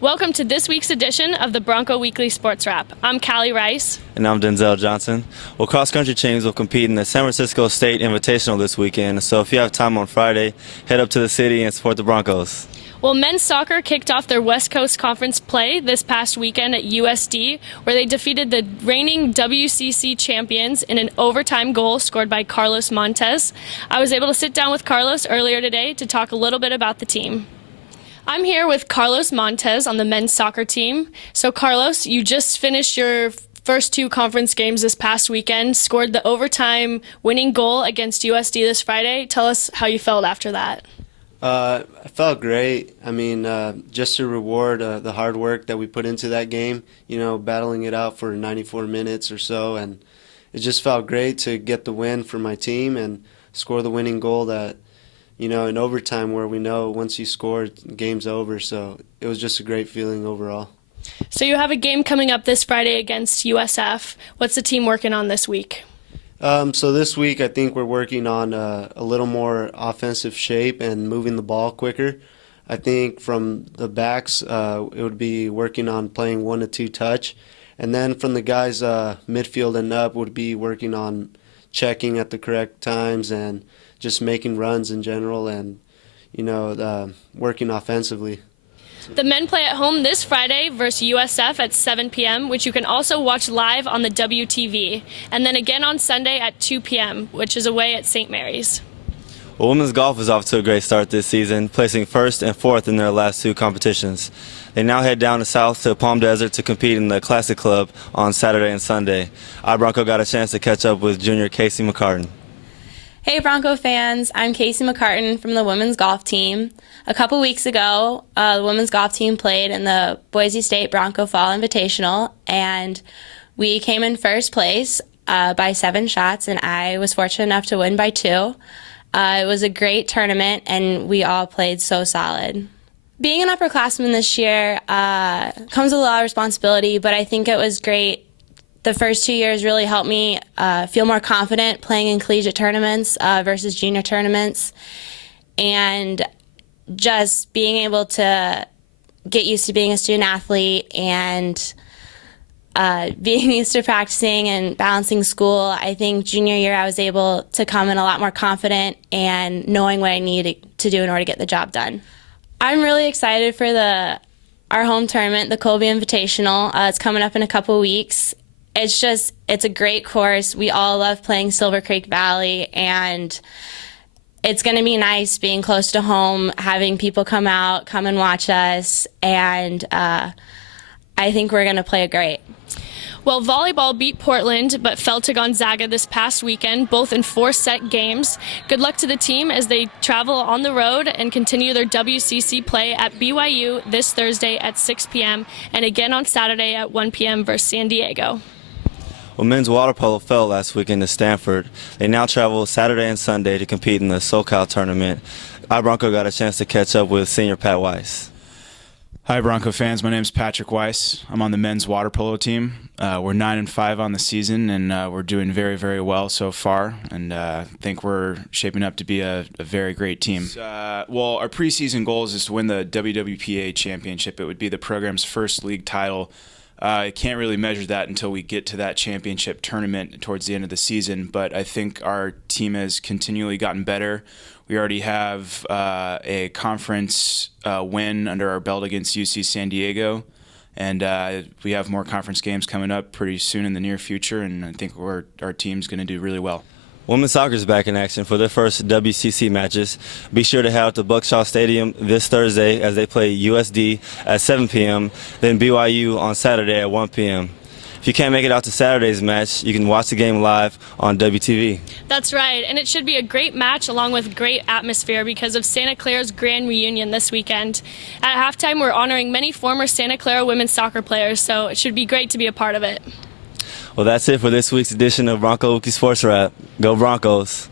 Welcome to this week's edition of the Bronco Weekly Sports Wrap. I'm Cali Reis. And I'm Denzel Johnson. Well, cross-country teams will compete in the San Francisco State Invitational this weekend, so if you have time on Friday, head up to the city and support the Broncos. Well, men's soccer kicked off their West Coast Conference play this past weekend at USD, where they defeated the reigning WCC champions in an overtime goal scored by Carlos Montes. I was able to sit down with Carlos earlier today to talk a little bit about the team. I'm here with Carlos Montes on the men's soccer team. So, Carlos, you just finished your first two conference games this past weekend, scored the overtime winning goal against USD this Friday. Tell us how you felt after that. I felt great. I mean, just to reward the hard work that we put into that game, battling it out for 94 minutes or so, and it just felt great to get the win for my team and score the winning goal that, in overtime where we know once you score, game's over. So it was just a great feeling overall. So you have a game coming up this Friday against USF. What's the team working on this week? So this week I think we're working on a little more offensive shape and moving the ball quicker. I think from the backs it would be working on playing 1-2 touch. And then from the guys midfield and up would be working on checking at the correct times and just making runs in general and, working offensively. The men play at home this Friday versus USF at 7 p.m., which you can also watch live on the WTV, and then again on Sunday at 2 p.m., which is away at St. Mary's. Well, women's golf is off to a great start this season, placing first and fourth in their last two competitions. They now head down south to Palm Desert to compete in the Classic Club on Saturday and Sunday. EYEBRONCO got a chance to catch up with junior Kaci McCartan. Hey Bronco fans, I'm Kaci McCartan from the women's golf team. A couple weeks ago, the women's golf team played in the Boise State Bronco Fall Invitational, and we came in first place by 7 shots, and I was fortunate enough to win by 2. It was a great tournament, and we all played so solid. Being an upperclassman this year comes with a lot of responsibility, but I think it was great. The first 2 years really helped me feel more confident playing in collegiate tournaments versus junior tournaments, and just being able to get used to being a student athlete and being used to practicing and balancing school. I think junior year I was able to come in a lot more confident and knowing what I needed to do in order to get the job done. I'm really excited for our home tournament, the Colby Invitational. It's coming up in a couple weeks. It's a great course. We all love playing Silver Creek Valley, and it's going to be nice being close to home, having people come and watch us, and I think we're going to play great. Well, volleyball beat Portland but fell to Gonzaga this past weekend, both in 4-set games. Good luck to the team as they travel on the road and continue their WCC play at BYU this Thursday at 6 p.m. and again on Saturday at 1 p.m. versus San Diego. Well, men's water polo fell last weekend to Stanford. They now travel Saturday and Sunday to compete in the SoCal tournament. EYEBRONCO got a chance to catch up with senior Pat Weiss. Hi, Bronco fans. My name is Patrick Weiss. I'm on the men's water polo team. We're 9-5 on the season, and we're doing very, very well so far. And I think we're shaping up to be a very great team. Well, our preseason goal is to win the WWPA championship. It would be the program's first league title. I can't really measure that until we get to that championship tournament towards the end of the season, but I think our team has continually gotten better. We already have a conference win under our belt against UC San Diego, and we have more conference games coming up pretty soon in the near future, and I think our team's going to do really well. Women's soccer is back in action for their first WCC matches. Be sure to head out to Buckshaw Stadium this Thursday as they play USD at 7 p.m., then BYU on Saturday at 1 p.m. If you can't make it out to Saturday's match, you can watch the game live on WTV. That's right, and it should be a great match along with great atmosphere because of Santa Clara's grand reunion this weekend. At halftime, we're honoring many former Santa Clara women's soccer players, so it should be great to be a part of it. Well, that's it for this week's edition of Bronco Weekly Sports Wrap. Go Broncos!